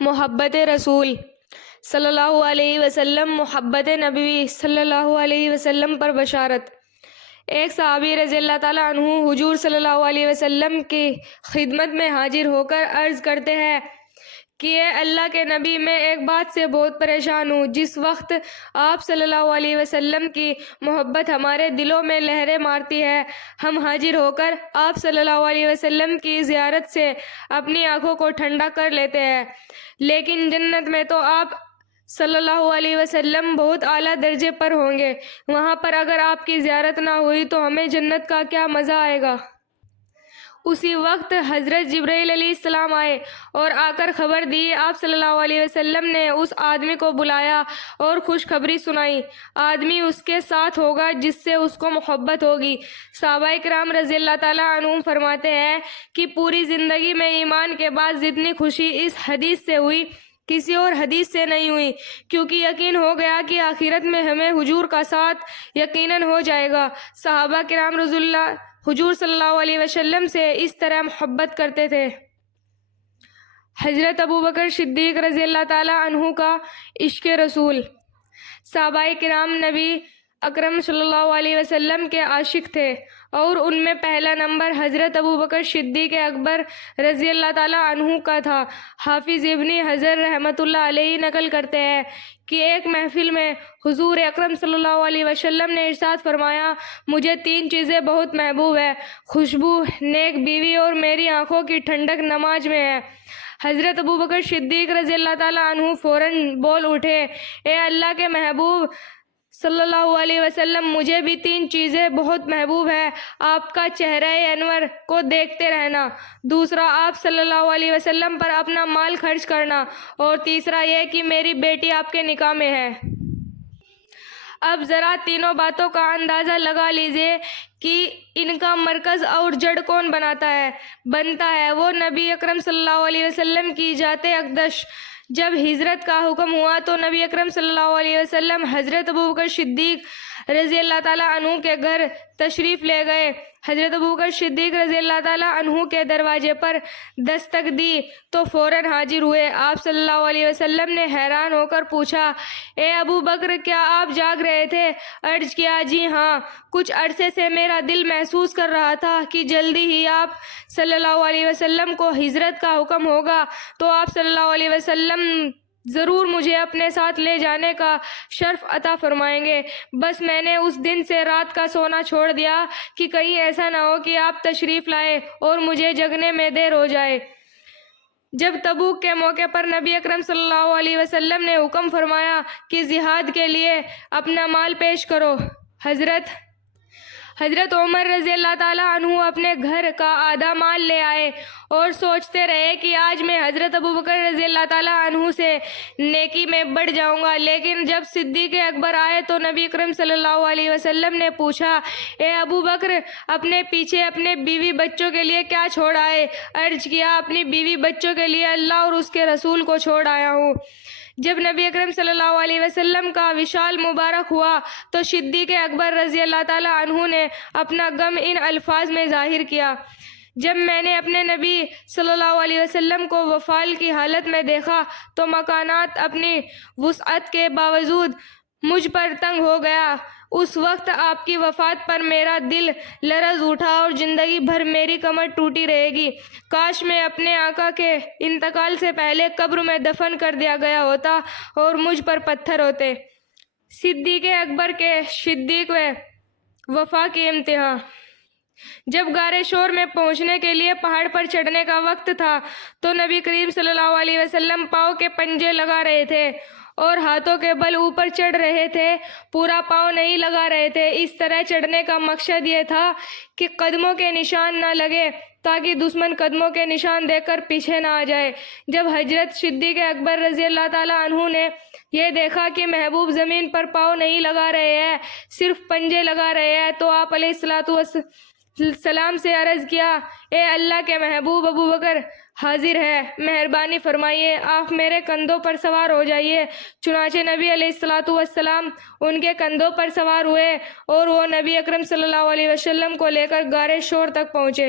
محبت رسول صلی اللہ علیہ وسلم، محبت نبوی صلی اللہ علیہ وسلم پر بشارت۔ ایک صحابی رضی اللہ تعالیٰ عنہ حضور صلی اللہ علیہ وسلم کی خدمت میں حاضر ہو کر عرض کرتے ہیں کہ اے اللہ کے نبی، میں ایک بات سے بہت پریشان ہوں۔ جس وقت آپ صلی اللہ علیہ وسلم کی محبت ہمارے دلوں میں لہریں مارتی ہے، ہم حاضر ہو کر آپ صلی اللہ علیہ وسلم کی زیارت سے اپنی آنکھوں کو ٹھنڈا کر لیتے ہیں، لیکن جنت میں تو آپ صلی اللہ علیہ وسلم بہت اعلیٰ درجے پر ہوں گے، وہاں پر اگر آپ کی زیارت نہ ہوئی تو ہمیں جنت کا کیا مزہ آئے گا۔ اسی وقت حضرت جبرائیل علیہ السلام آئے اور آ کر خبر دی۔ آپ صلی اللہ علیہ وسلم نے اس آدمی کو بلایا اور خوشخبری سنائی۔ آدمی اس کے ساتھ ہوگا جس سے اس کو محبت ہوگی۔ صحابہ کرام رضی اللہ تعالیٰ عنہم فرماتے ہیں کہ پوری زندگی میں ایمان کے بعد جتنی خوشی اس حدیث سے ہوئی کسی اور حدیث سے نہیں ہوئی، کیونکہ یقین ہو گیا کہ آخرت میں ہمیں حضور کا ساتھ یقیناً ہو جائے گا۔ صحابہ کرام رضی اللہ حضور صلی اللہ علیہ وسلم سے اس طرح محبت کرتے تھے۔ حضرت ابوبکر صدیق رضی اللہ تعالیٰ عنہ کا عشق رسول۔ صحابہ کرام نبی اکرم صلی اللہ علیہ وسلم کے عاشق تھے، اور ان میں پہلا نمبر حضرت ابوبکر صدیق اکبر رضی اللہ تعالیٰ عنہ کا تھا۔ حافظ ابن حجر رحمۃ اللہ علیہ نقل کرتے ہیں کہ ایک محفل میں حضور اکرم صلی اللہ علیہ وسلم نے ارشاد فرمایا، مجھے تین چیزیں بہت محبوب ہے، خوشبو، نیک بیوی اور میری آنکھوں کی ٹھنڈک نماز میں ہے۔ حضرت ابوبکر صدیق رضی اللہ تعالیٰ عنہ فوراً بول اٹھے، اے اللہ کے محبوب صلی اللہ علیہ وسلم، مجھے بھی تین چیزیں بہت محبوب ہے، آپ کا چہرہ انور کو دیکھتے رہنا، دوسرا آپ صلی اللہ علیہ وسلم پر اپنا مال خرچ کرنا، اور تیسرا یہ کہ میری بیٹی آپ کے نکاح میں ہے۔ اب ذرا تینوں باتوں کا اندازہ لگا لیجئے کہ ان کا مرکز اور جڑ کون بنتا ہے وہ نبی اکرم صلی اللہ علیہ وسلم کی ذات اقدس۔ جب ہجرت کا حکم ہوا تو نبی اکرم صلی اللہ علیہ وسلم حضرت ابوبکر صدیق رضی اللہ تعالیٰ عنہ کے گھر تشریف لے گئے۔ حضرت ابوبکر صدیق رضی اللہ تعالیٰ عنہ کے دروازے پر دستک دی تو فوراً حاضر ہوئے۔ آپ صلی اللہ علیہ وسلم نے حیران ہو کر پوچھا، اے ابو بکر، کیا آپ جاگ رہے تھے؟ عرض کیا، جی ہاں، کچھ عرصے سے میرا دل محسوس کر رہا تھا کہ جلدی ہی آپ صلی اللہ علیہ وسلم کو ہجرت کا حکم ہوگا، تو آپ صلی اللہ علیہ وسلم ضرور مجھے اپنے ساتھ لے جانے کا شرف عطا فرمائیں گے۔ بس میں نے اس دن سے رات کا سونا چھوڑ دیا کہ کہیں ایسا نہ ہو کہ آپ تشریف لائے اور مجھے جگنے میں دیر ہو جائے۔ جب تبوک کے موقع پر نبی اکرم صلی اللہ علیہ وسلم نے حکم فرمایا کہ جہاد کے لیے اپنا مال پیش کرو، حضرت عمر رضی اللہ تعالیٰ عنہ اپنے گھر کا آدھا مال لے آئے اور سوچتے رہے کہ آج میں حضرت ابوبکر رضی اللہ تعالیٰ عنہ سے نیکی میں بڑھ جاؤں گا، لیکن جب صدیق اکبر آئے تو نبی اکرم صلی اللہ علیہ وسلم نے پوچھا، اے ابو بکر، اپنے پیچھے اپنے بیوی بچوں کے لیے کیا چھوڑ آئے؟ عرض کیا، اپنی بیوی بچوں کے لیے اللہ اور اس کے رسول کو چھوڑ آیا ہوں۔ جب نبی اکرم صلی اللہ علیہ وسلم کا وصال مبارک ہوا تو صدیق اکبر رضی اللہ تعالیٰ عنہ نے اپنا غم ان الفاظ میں ظاہر کیا، جب میں نے اپنے نبی صلی اللہ علیہ وسلم کو وفال کی حالت میں دیکھا تو مکانات اپنی وسعت کے باوجود مجھ پر تنگ ہو گیا۔ اس وقت آپ کی وفات پر میرا دل لرز اٹھا اور زندگی بھر میری کمر ٹوٹی رہے گی۔ کاش میں اپنے آقا کے انتقال سے پہلے قبر میں دفن کر دیا گیا ہوتا اور مجھ پر پتھر ہوتے۔ صدیق اکبر کے صدیق و وفا کی انتہا۔ جب غار شور میں پہنچنے کے لیے پہاڑ پر چڑھنے کا وقت تھا تو نبی کریم صلی اللہ علیہ وسلم پاؤں کے پنجے لگا رہے تھے اور ہاتھوں کے بل اوپر چڑھ رہے تھے، پورا پاؤں نہیں لگا رہے تھے۔ اس طرح چڑھنے کا مقصد یہ تھا کہ قدموں کے نشان نہ لگے تاکہ دشمن قدموں کے نشان دیکھ کر پیچھے نہ آ جائے۔ جب حضرت صدیق اکبر رضی اللہ تعالیٰ عنہ نے یہ دیکھا کہ محبوب زمین پر پاؤں نہیں لگا رہے ہیں، صرف پنجے لگا رہے ہیں، تو آپ علیہ السلام سے عرض کیا، اے اللہ کے محبوب، ابو بکر حاضر ہے، مہربانی فرمائیے، آپ میرے کندھوں پر سوار ہو جائیے۔ چنانچہ نبی علیہ السلام ان کے کندھوں پر سوار ہوئے اور وہ نبی اکرم صلی اللہ علیہ وسلم کو لے کر غار شور تک پہنچے۔